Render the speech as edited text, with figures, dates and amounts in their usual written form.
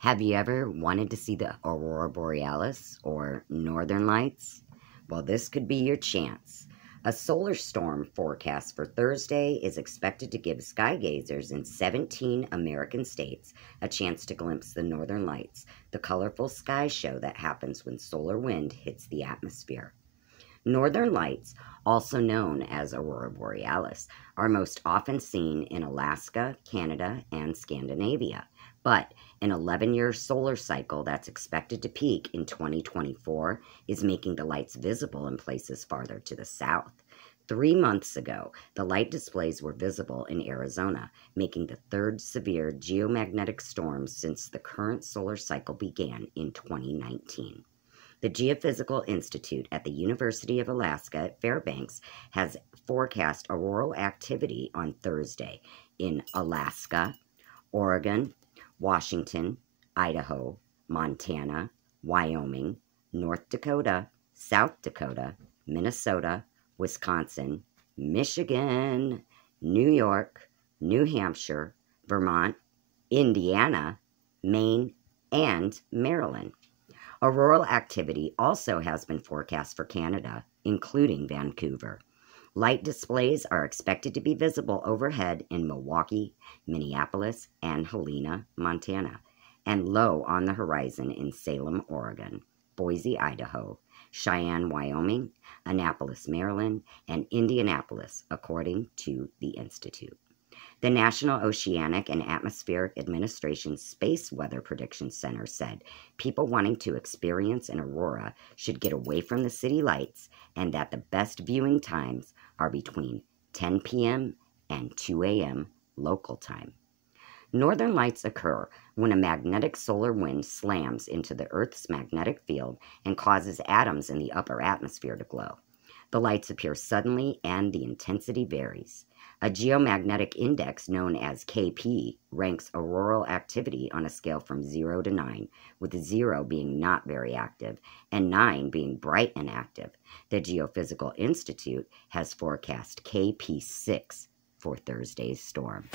Have you ever wanted to see the Aurora Borealis or Northern Lights? Well, this could be your chance. A solar storm forecast for Thursday is expected to give skygazers in 17 American states a chance to glimpse the Northern Lights, the colorful sky show that happens when solar wind hits the atmosphere. Northern Lights, also known as Aurora Borealis, are most often seen in Alaska, Canada, and Scandinavia. But an 11-year solar cycle that's expected to peak in 2024 is making the lights visible in places farther to the south. 3 months ago, the light displays were visible in Arizona, making the third severe geomagnetic storm since the current solar cycle began in 2019. The Geophysical Institute at the University of Alaska at Fairbanks has forecast auroral activity on Thursday in Alaska, Oregon, Washington, Idaho, Montana, Wyoming, North Dakota, South Dakota, Minnesota, Wisconsin, Michigan, New York, New Hampshire, Vermont, Indiana, Maine, and Maryland. Auroral activity also has been forecast for Canada, including Vancouver. Light displays are expected to be visible overhead in Milwaukee, Minneapolis, and Helena, Montana, and low on the horizon in Salem, Oregon, Boise, Idaho, Cheyenne, Wyoming, Annapolis, Maryland, and Indianapolis, according to the Institute. The National Oceanic and Atmospheric Administration Space Weather Prediction Center said people wanting to experience an aurora should get away from the city lights and that the best viewing times are between 10 p.m. and 2 a.m. local time. Northern lights occur when a magnetic solar wind slams into the Earth's magnetic field and causes atoms in the upper atmosphere to glow. The lights appear suddenly and the intensity varies. A geomagnetic index known as KP ranks auroral activity on a scale from 0 to 9, with 0 being not very active and 9 being bright and active. The Geophysical Institute has forecast KP6 for Thursday's storm.